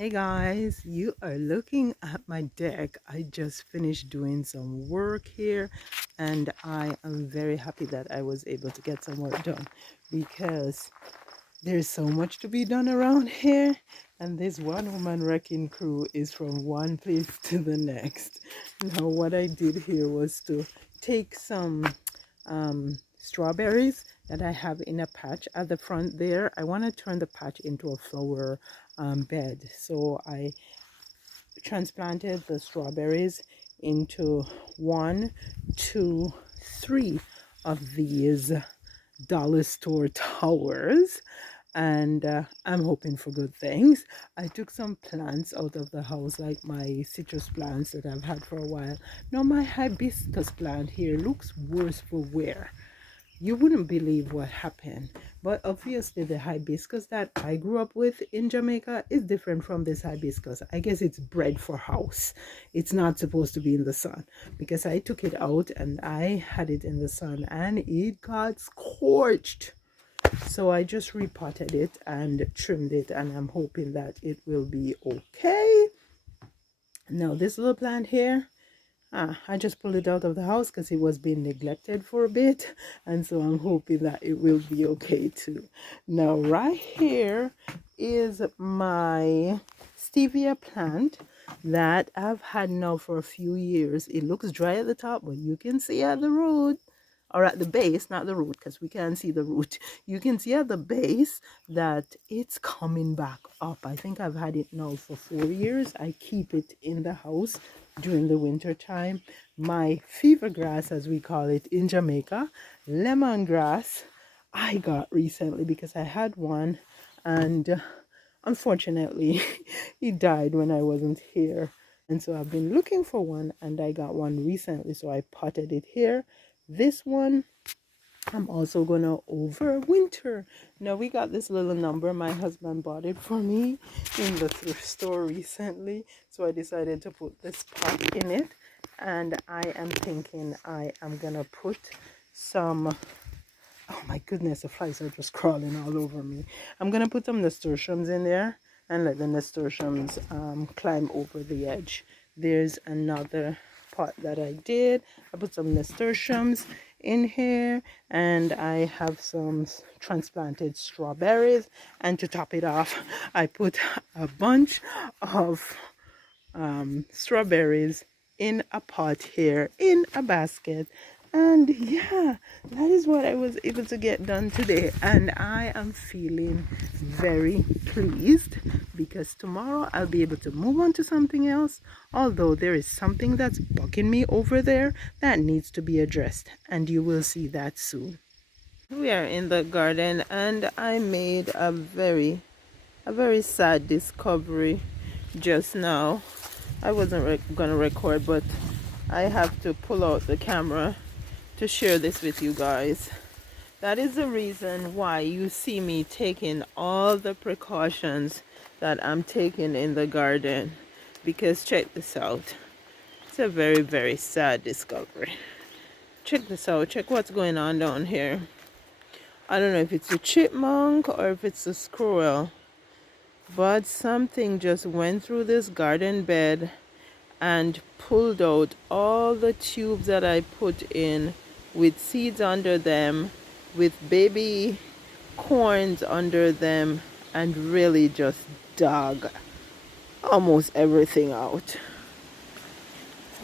Hey guys, you are looking at my deck. I just finished doing some work here and I am very happy that I was able to get some work done because there's so much to be done around here, and this one woman wrecking crew is from one place to the next. Now what I did here was to take some strawberries that I have in a patch at the front there. I want to turn the patch into a flower bed, so I transplanted the strawberries into one, two, three of these dollar store towers, and I'm hoping for good things. I took some plants out of the house, like my citrus plants that I've had for a while. Now my hibiscus plant here looks worse for wear. You wouldn't believe what happened. But obviously the hibiscus that I grew up with in Jamaica is different from this hibiscus. I guess it's bred for house. It's not supposed to be in the sun, because I took it out and I had it in the sun and it got scorched. So I just repotted it and trimmed it, and I'm hoping that it will be okay. Now this little plant here, I just pulled it out of the house because it was being neglected for a bit, and so I'm hoping that it will be okay too. Now right here is my stevia plant that I've had now for a few years. It looks dry at the top, but you can see at the root, or at the base, not the root, because we can't see the root. You can see at the base that it's coming back up. I think I've had it now for 4 years. I keep it in the house during the winter time. My fever grass, as we call it in Jamaica, lemongrass, I got recently because I had one, and unfortunately he died when I wasn't here, and so I've been looking for one and I got one recently, so I potted it here. This one I'm also gonna overwinter. Now we got this little number. My husband bought it for me in the thrift store recently, so I decided to put this pot in it, and I am thinking I am gonna put some, oh my goodness, the flies are just crawling all over me. I'm gonna put some nasturtiums in there and let the nasturtiums climb over the edge. There's another pot that I did. I put some nasturtiums in here, and I have some transplanted strawberries, and to top it off I put a bunch of strawberries in a pot here in a basket. And yeah, that is what I was able to get done today, and I am feeling very pleased because tomorrow I'll be able to move on to something else, although there is something that's bugging me over there that needs to be addressed, and you will see that soon. We are in the garden, and I made a very sad discovery just now. I wasn't gonna record, but I have to pull out the camera to share this with you guys. That is the reason why you see me taking all the precautions that I'm taking in the garden, because check this out. It's a very sad discovery. Check this out. Check what's going on down here. I don't know if it's a chipmunk or if it's a squirrel, but something just went through this garden bed and pulled out all the tubes that I put in with seeds under them, with baby corns under them, and really just dug almost everything out.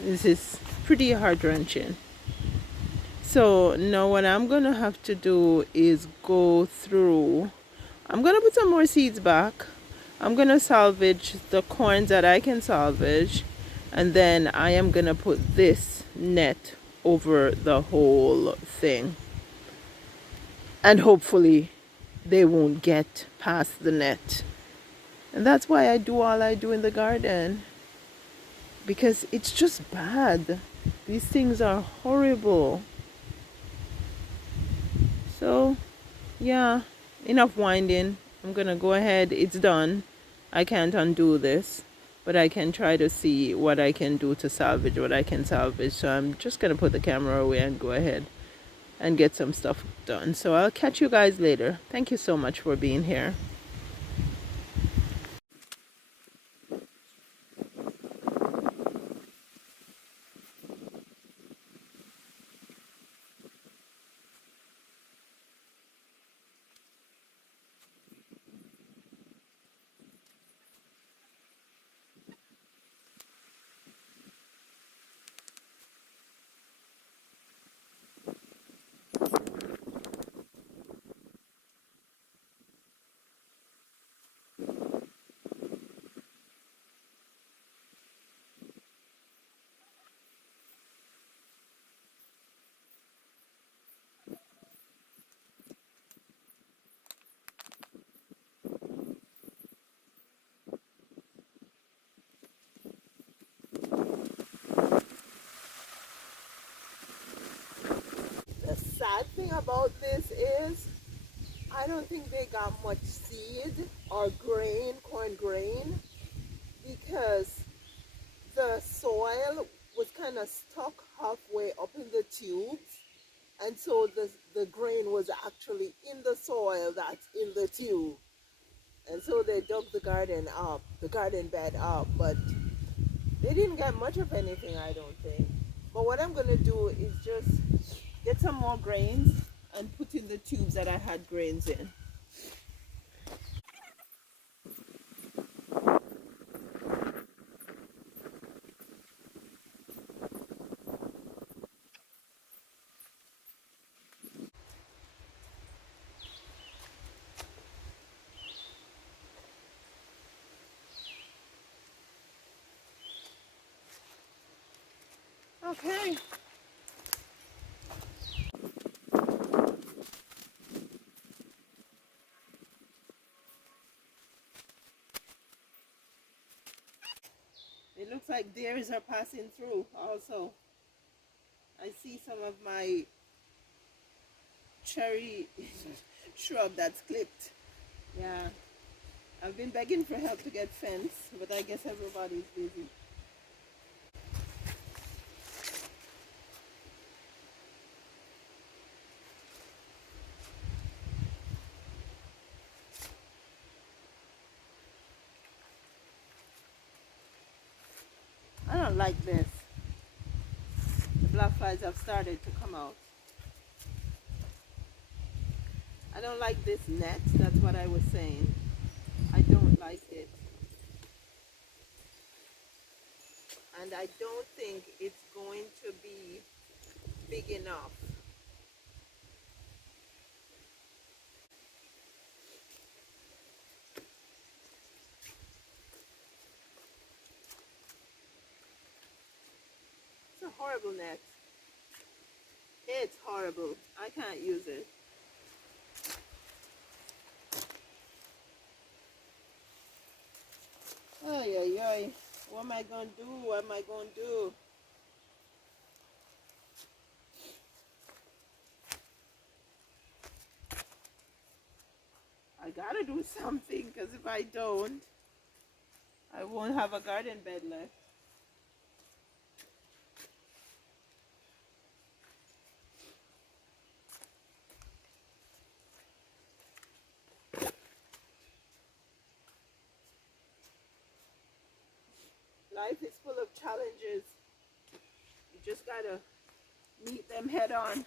This is pretty heart-wrenching. So now what I'm gonna have to do is go through, I'm gonna put some more seeds back. I'm gonna salvage the corns that I can salvage, and then I am gonna put this net over the whole thing, and hopefully they won't get past the net. And that's why I do all I do in the garden, because it's just bad. These things are horrible. So yeah, enough whining. I'm gonna go ahead. It's done. I can't undo this, but I can try to see what I can do to salvage what I can salvage. So I'm just gonna put the camera away and go ahead and get some stuff done. So I'll catch you guys later. Thank you so much for being here. bad thing about this is I don't think they got much seed or grain, corn grain, because the soil was kind of stuck halfway up in the tubes, and so the grain was actually in the soil that's in the tube. And so they dug the garden up, the garden bed up, but they didn't get much of anything, I don't think. But what I'm going to do is just get some more grains and put in the tubes that I had grains in. Okay. It looks like deers are passing through also. I see some of my cherry shrub that's clipped. Yeah. I've been begging for help to get fence, but I guess everybody's busy. I don't like this. The black flies have started to come out. I don't like this net. That's what I was saying. I don't like it. And I don't think it's going to be big enough. It's a horrible net. It's horrible. I can't use it. Ay, ay, ay. What am I going to do? What am I going to do? I got to do something, because if I don't, I won't have a garden bed left. Life is full of challenges. You just got to meet them head on.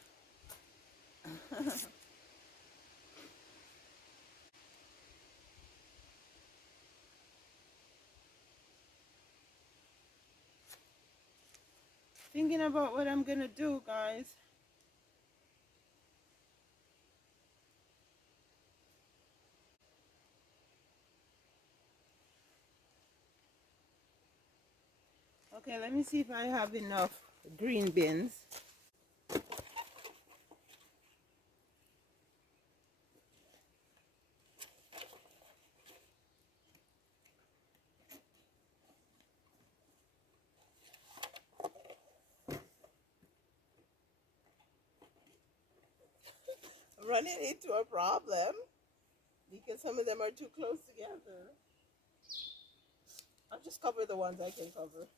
Thinking about what I'm going to do, guys. Okay, let me see if I have enough green beans. Running into a problem because some of them are too close together. I'll just cover the ones I can cover.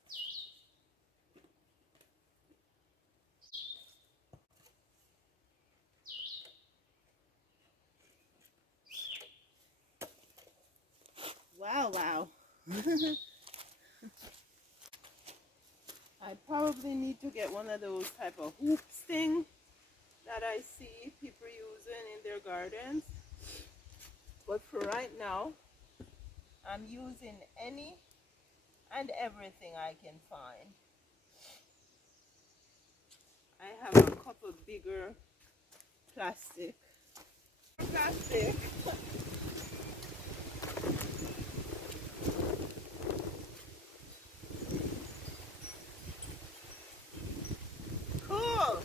Wow, wow. I probably need to get one of those type of hoops thing that I see people using in their gardens. But for right now, I'm using any and everything I can find. I have a couple bigger plastic. Plastic. Cool.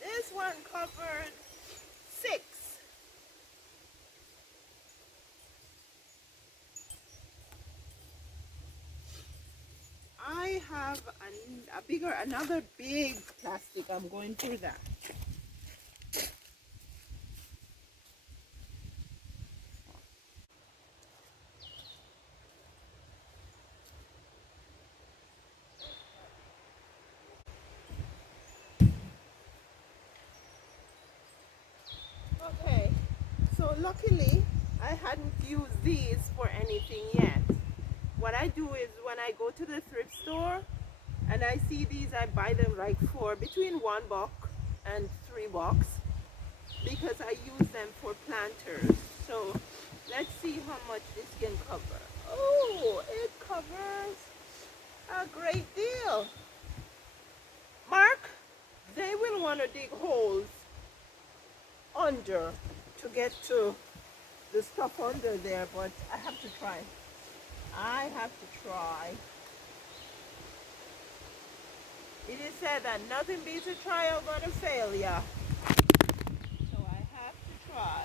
This one covered 6. I have another big plastic. I'm going through that. luckily, I hadn't used these for anything yet. What I do is when I go to the thrift store and I see these, I buy them like for between $1 and $3 because I use them for planters. So let's see how much this can cover. Oh, it covers a great deal. Mark, they will want to dig holes under to get to the stuff under there, but I have to try. I have to try. It is said that nothing beats a trial but a failure. So I have to try.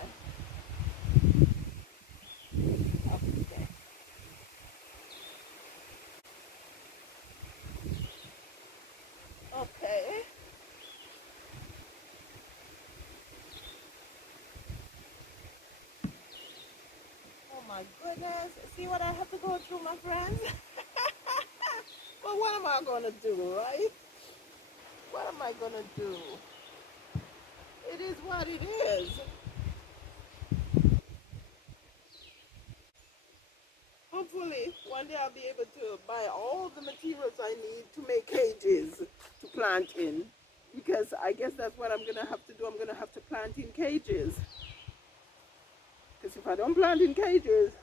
Okay. Okay. Oh my goodness. See what I have to go through, my friends? Well, what am I going to do, right? What am I going to do? It is what it is. Hopefully, one day I'll be able to buy all the materials I need to make cages to plant in. Because I guess that's what I'm going to have to do. I'm going to have to plant in cages. Because if I don't plant in cages,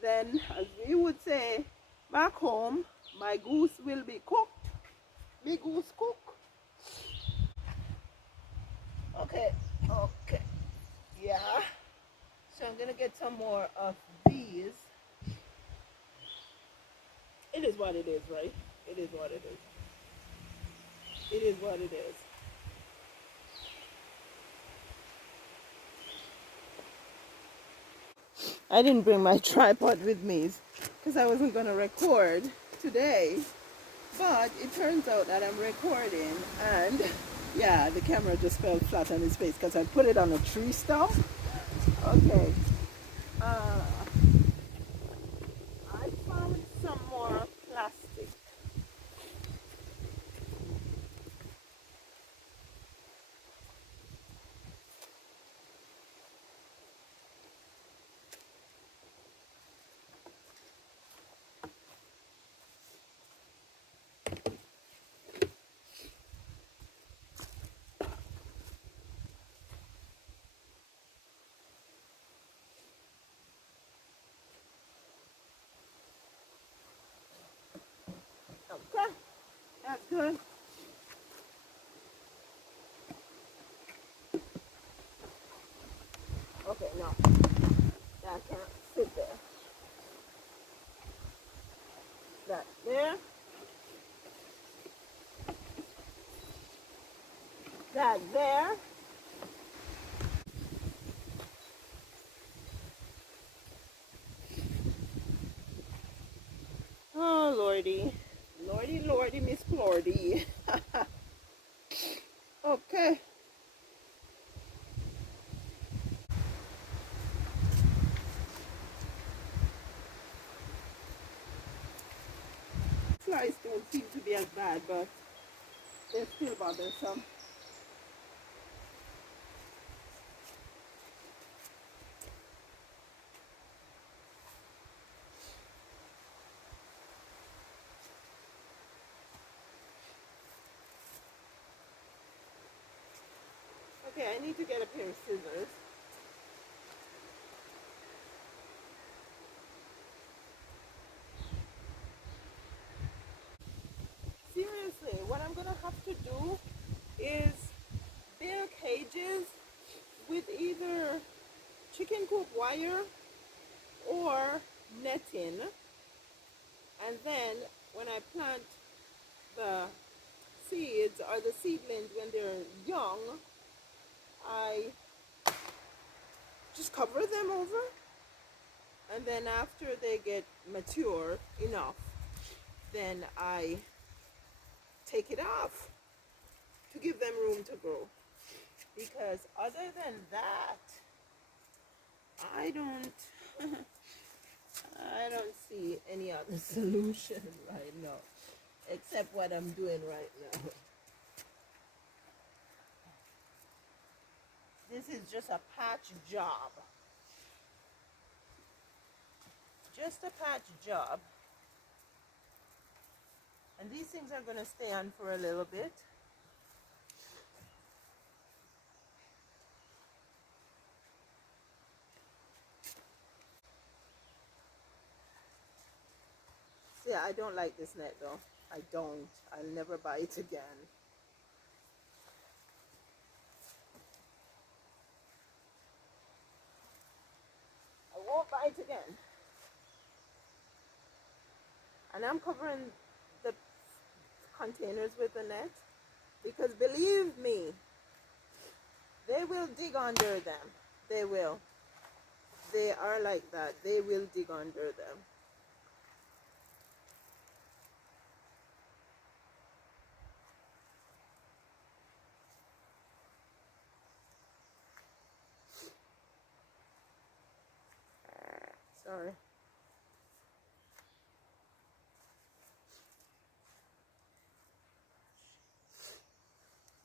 then, as we would say back home, my goose will be cooked. Me goose cook. Okay, okay, yeah. So I'm going to get some more of these. It is what it is, right? It is what it is. It is what it is. I didn't bring my tripod with me because I wasn't going to record today. But it turns out that I'm recording and yeah, the camera just fell flat on his face because I put it on a tree stump. Okay. Uh, I found some more plastic. Okay, that's good. Okay, no, that can't sit there. That there. That there. Oh, Lordy. Lordy, Lordy, Miss Lordy. Okay. Flies don't seem to be as bad, but they're still bothersome. Okay, I need to get a pair of scissors. Seriously, what I'm gonna have to do is build cages with either chicken coop wire or netting, and then when I plant the seeds or the seedlings when they're young, I just cover them over, and then after they get mature enough, then I take it off to give them room to grow. Because other than that, I don't I don't see any other solution right now except what I'm doing right now. This is just a patch job. just a patch job. And these things are going to stay on for a little bit. See, I don't like this net though. I don't. I'll never buy it again. I won't buy it again. And I'm covering the containers with the net because believe me, they will dig under them. They will. They are like that. They will dig under them. Sorry.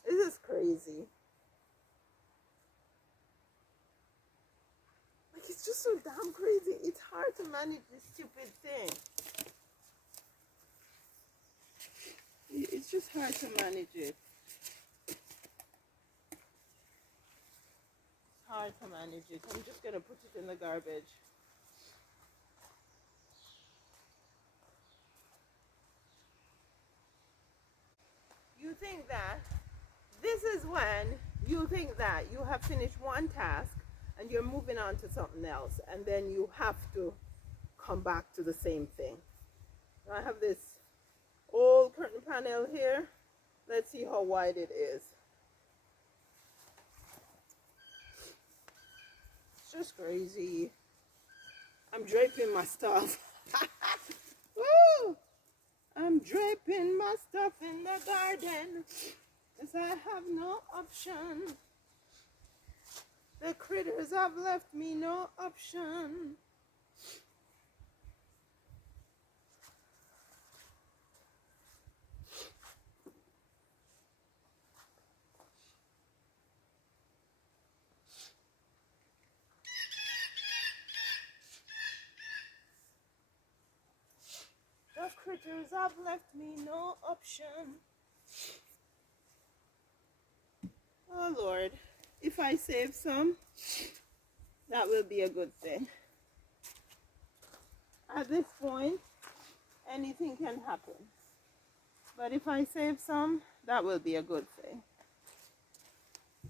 This is crazy. Like, it's just so damn crazy. It's hard to manage this stupid thing. It's just hard to manage it. It's hard to manage it. I'm just going to put it in the garbage. You think that this is when you think that you have finished one task and you're moving on to something else, and then you have to come back to the same thing. Now I have this old curtain panel here. Let's see how wide it is. It's just crazy. I'm draping my stuff. Woo! I'm draping my stuff in the garden because I have no option. The critters have left me no option. The critters have left me no option. Oh Lord, if I save some, that will be a good thing. At this point, anything can happen. But if I save some, that will be a good thing.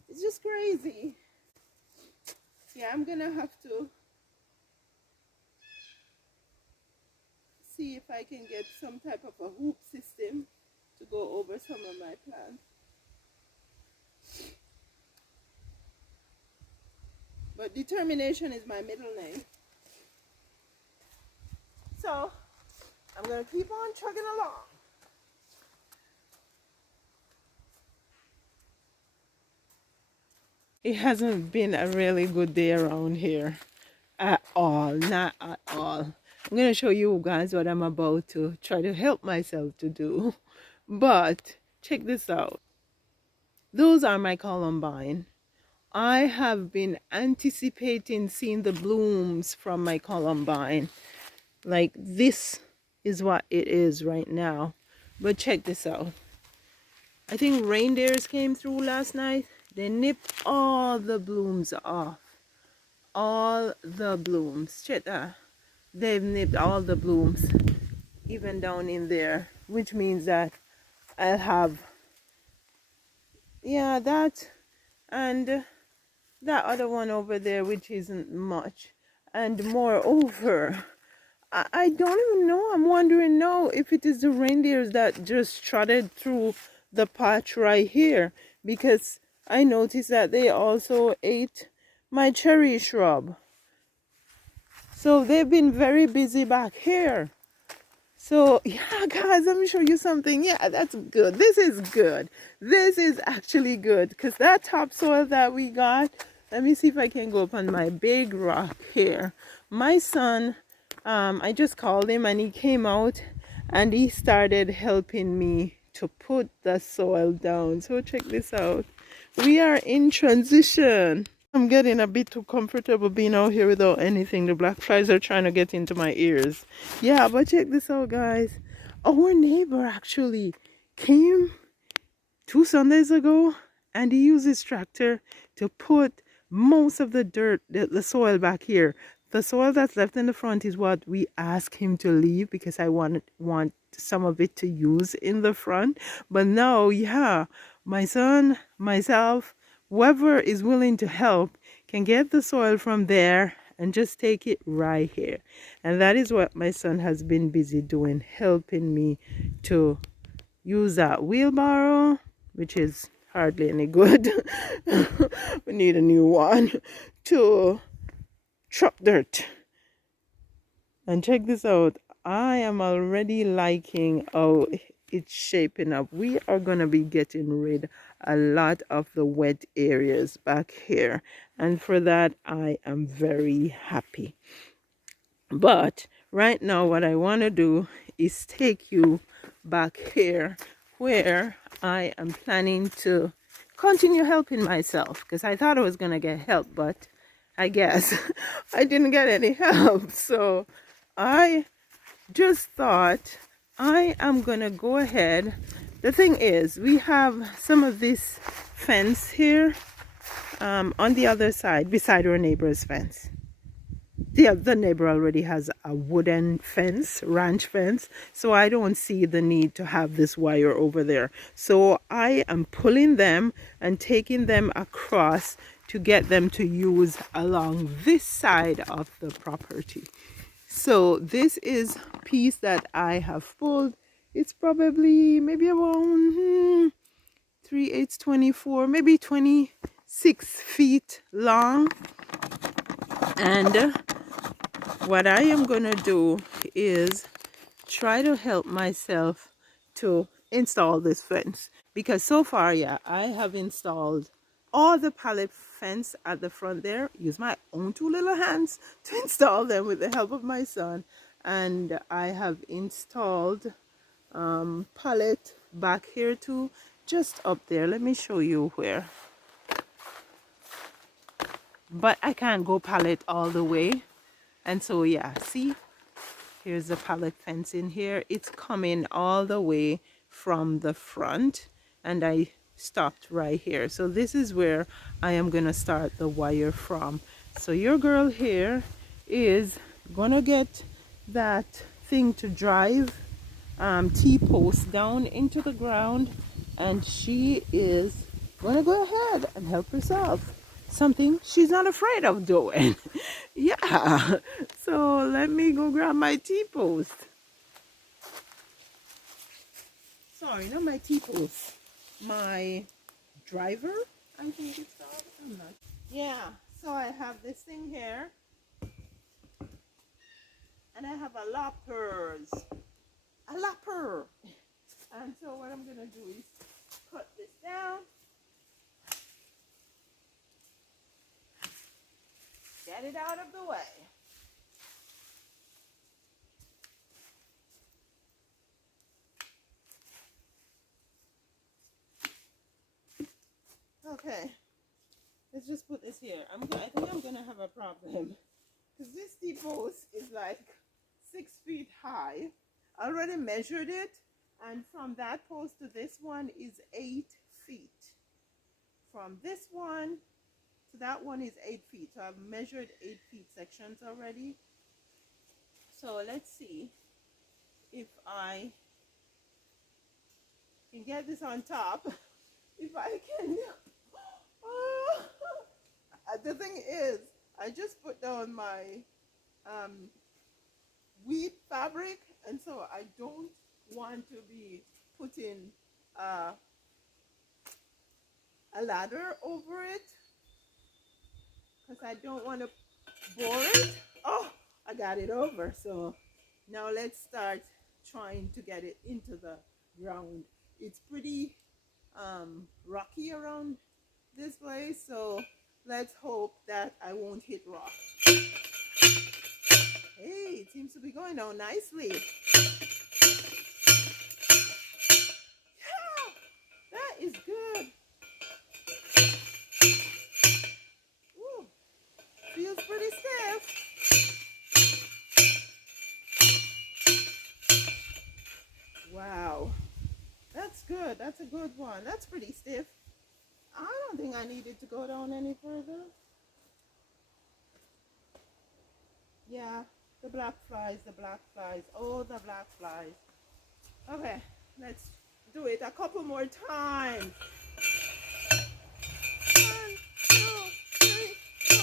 It's just crazy. Yeah, I'm gonna have to see if I can get some type of a hoop system to go over some of my plants. But determination is my middle name. So I'm going to keep on chugging along. It hasn't been a really good day around here at all. Not at all. I'm going to show you guys what I'm about to try to help myself to do. But check this out. Those are my columbine. I have been anticipating seeing the blooms from my columbine. Like, this is what it is right now. But check this out. I think reindeers came through last night. They nipped all the blooms off. All the blooms. Check that. They've nipped all the blooms. Even down in there. Which means that I'll have, yeah, that and that other one over there, which isn't much. And moreover, I don't even know. I'm wondering now if it is the reindeers that just trotted through the patch right here, because I noticed that they also ate my cherry shrub. So they've been very busy back here. So yeah, guys, let me show you something. Yeah, that's good. This is good. This is actually good, because that topsoil that we got, let me see if I can go up on my big rock here. My son, I just called him and he came out and he started helping me to put the soil down. So check this out. We are in transition. I'm getting a bit too comfortable being out here without anything. The black flies are trying to get into my ears. Yeah, but check this out, guys. Our neighbor actually came 2 Sundays ago, and he used his tractor to put most of the dirt, the soil back here. The soil that's left in the front is what we asked him to leave because I want some of it to use in the front. But now, yeah, my son, myself, whoever is willing to help can get the soil from there and just take it right here. And that is what my son has been busy doing, helping me to use that wheelbarrow, which is hardly any good. We need a new one to truck dirt. And check this out. I am already liking how it's shaping up. We are going to be getting rid a lot of the wet areas back here. And for that, I am very happy. But right now, what I want to do is take you back here where I am planning to continue helping myself, because I thought I was going to get help, but I guess I didn't get any help. So I just thought I am going to go ahead. The thing is, we have some of this fence here on the other side beside our neighbor's fence. The neighbor already has a wooden fence, ranch fence, so I don't see the need to have this wire over there. So I am pulling them and taking them across to get them to use along this side of the property. So this is a piece that I have pulled. It's probably maybe around 3/8, 24, maybe 26 feet long. And what I am going to do is try to help myself to install this fence. Because so far, yeah, I have installed all the pallet fence at the front there. Use my own two little hands to install them with the help of my son. And I have installed pallet back here too, just up there. Let me show you where. But I can't go pallet all the way. And so, yeah, see, here's the pallet fence in here. It's coming all the way from the front, and I stopped right here. So this is where I am going to start the wire from. So your girl here is going to get that thing to drive T-post down into the ground, and she is going to go ahead and help herself. Something she's not afraid of doing. Yeah, so let me go grab my T-post. Sorry, not my T-post, my driver, I think it's called. I'm not. Yeah, so I have this thing here, and I have a lapper. And so what I'm gonna do is cut this down. Get it out of the way. Okay, let's just put this here. I think I'm gonna have a problem because this T-post is like 6 feet high. I already measured it, and from that post to this one is 8 feet. From this one to that one is 8 feet. So I've measured 8 feet sections already. So let's see if I can get this on top. If I can. Oh. The thing is, I just put down my wheat fabric, and so I don't want to be putting a ladder over it, because I don't want to bore it. Oh, I got it over. So now let's start trying to get it into the ground. It's pretty rocky around this place, so let's hope that I won't hit rock. Hey, it seems to be going down nicely. Yeah, that is good. Woo. Wow. That's good. That's a good one. That's pretty stiff. I don't think I needed to go down any further. Yeah, the black flies, the black flies. Oh, the black flies. Okay, let's do it a couple more times. 1, 2, 3, 4,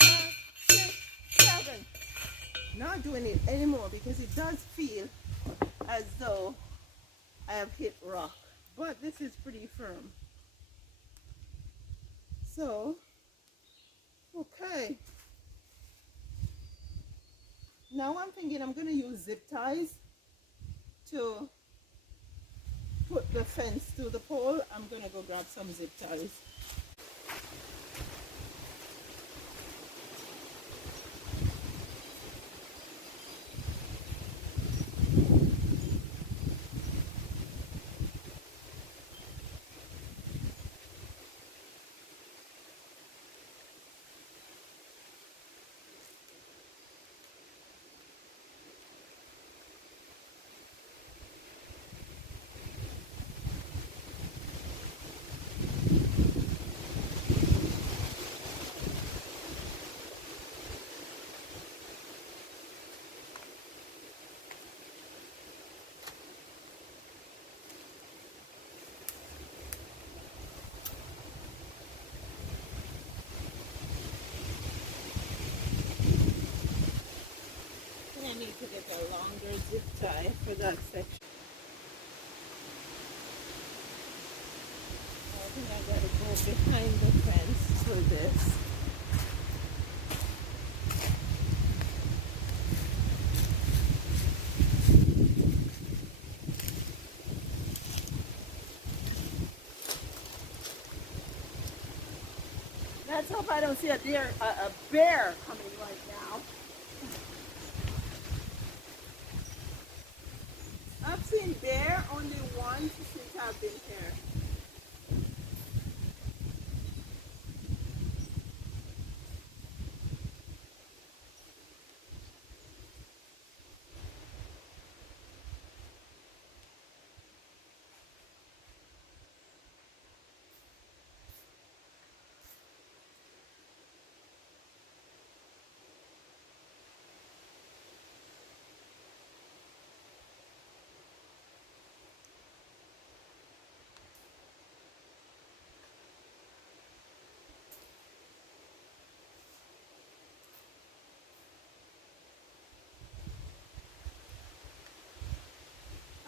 5, 6, 7. Not doing it anymore because it does feel as though I have hit rock. But this is pretty firm. So, okay. Now I'm thinking I'm going to use zip ties to put the fence to the pole. I'm going to go grab some zip ties. I need to get a longer zip tie for that section. I think I gotta go behind the fence for this. Let's hope I don't see a bear coming right now. I've seen bear only once since I've been here.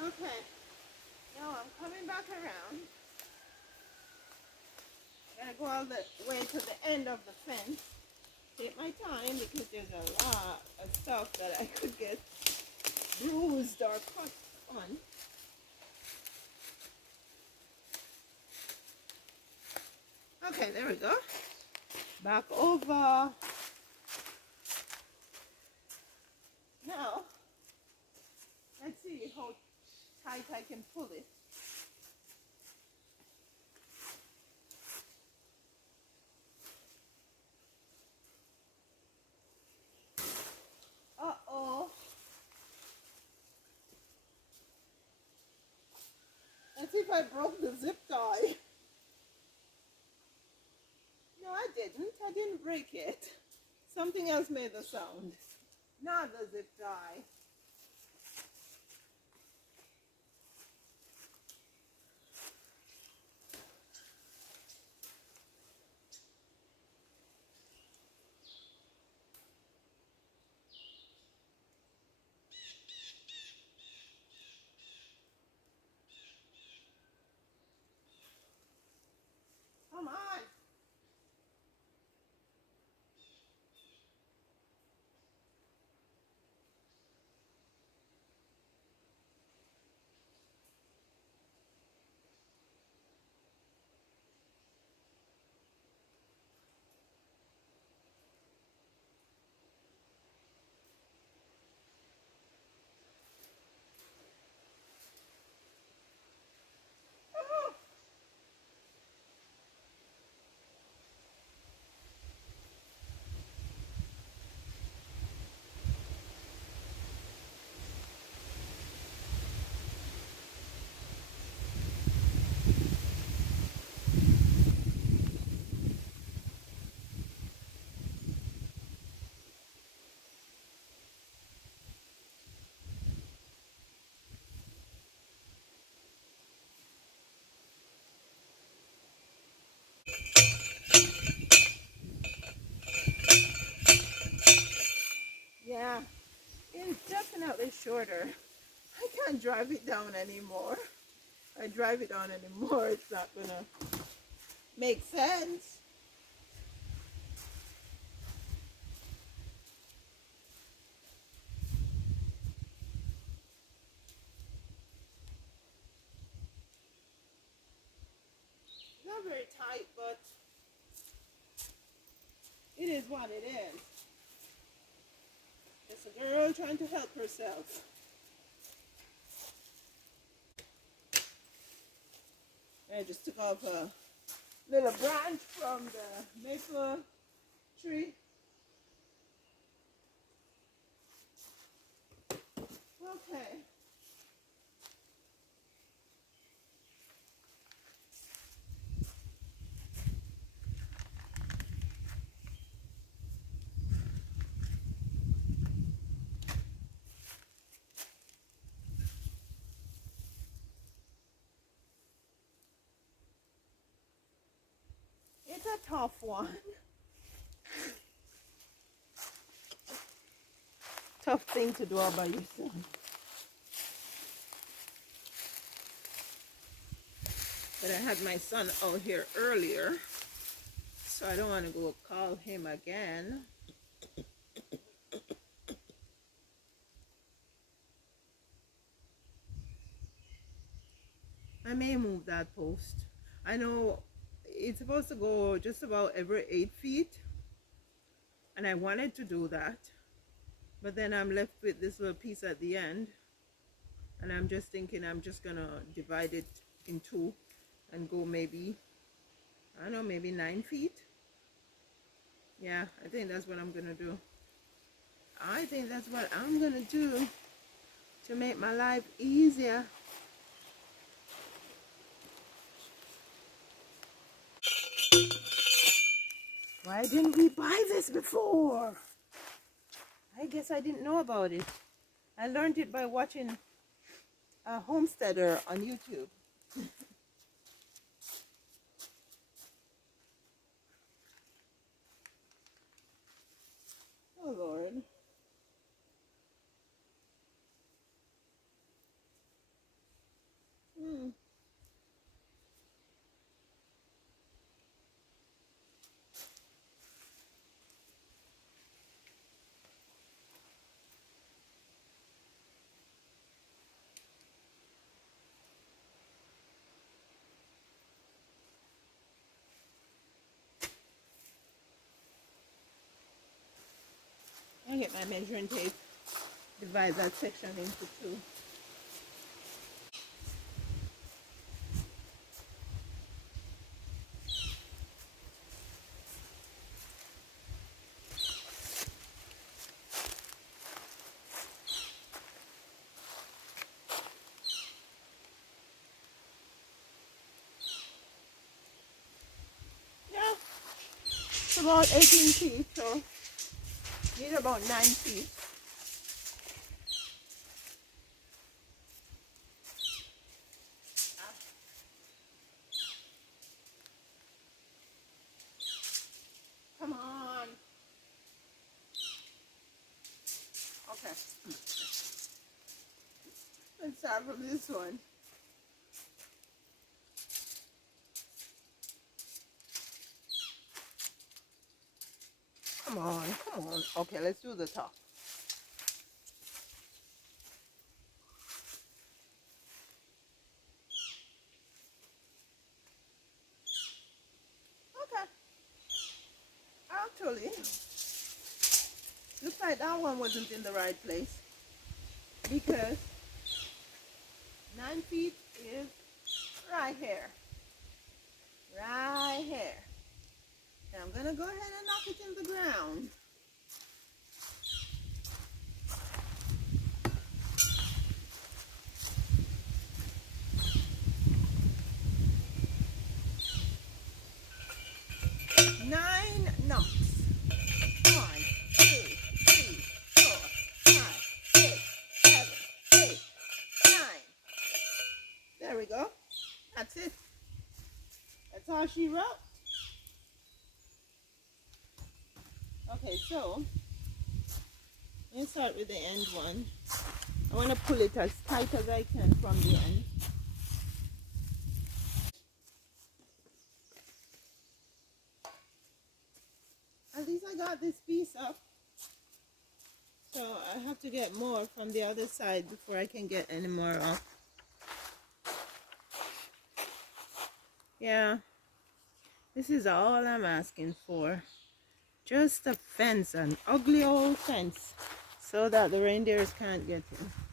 Okay, now I'm coming back around. I'm gonna go all the way to the end of the fence. Take my time because there's a lot of stuff that I could get bruised or cut on. Okay, there we go. Back over. Now, let's see how tight I can pull it. Uh-oh. Let's see if I broke the zip tie. No, I didn't. I didn't break it. Something else made the sound. Not the zip tie. Come on. shorter. I can't drive it down anymore. If I drive it down anymore, it's not gonna make sense. It's not very tight, but it is what it is. It's a girl trying to help herself. I just took off a little branch from the maple tree. Okay. It's a tough one. Tough thing to do all by yourself. But I had my son out here earlier, so I don't want to go call him again. I may move that post. I know it's supposed to go just about every 8 feet, and I wanted to do that, but then I'm left with this little piece at the end, and I'm just thinking I'm just gonna divide it in two and go maybe, I don't know, maybe 9 feet. Yeah, I think that's what I'm gonna do. I think that's what I'm gonna do to make my life easier. Why didn't we buy this before? I guess I didn't know about it. I learned it by watching a homesteader on YouTube. Oh Lord. I'll get my measuring tape, divide that section into two. Yeah, it's about 18 feet, so need about 9 feet. Come on. Okay. Let's start from this one. Come on, come on. Okay, let's do the top. Okay. Actually, looks like that one wasn't in the right place because 9 feet is right here. Right here. And I'm gonna go ahead and knock it in the ground. Nine knocks. 1, 2, 3, 4, 5, 6, 7, 8, 9. There we go. That's it. That's all she wrote. Okay, so let's start with the end one. I want to pull it as tight as I can from the end. At least I got this piece up. So I have to get more from the other side before I can get any more up. Yeah, this is all I'm asking for. Just a fence, an ugly old fence, so that the reindeers can't get in.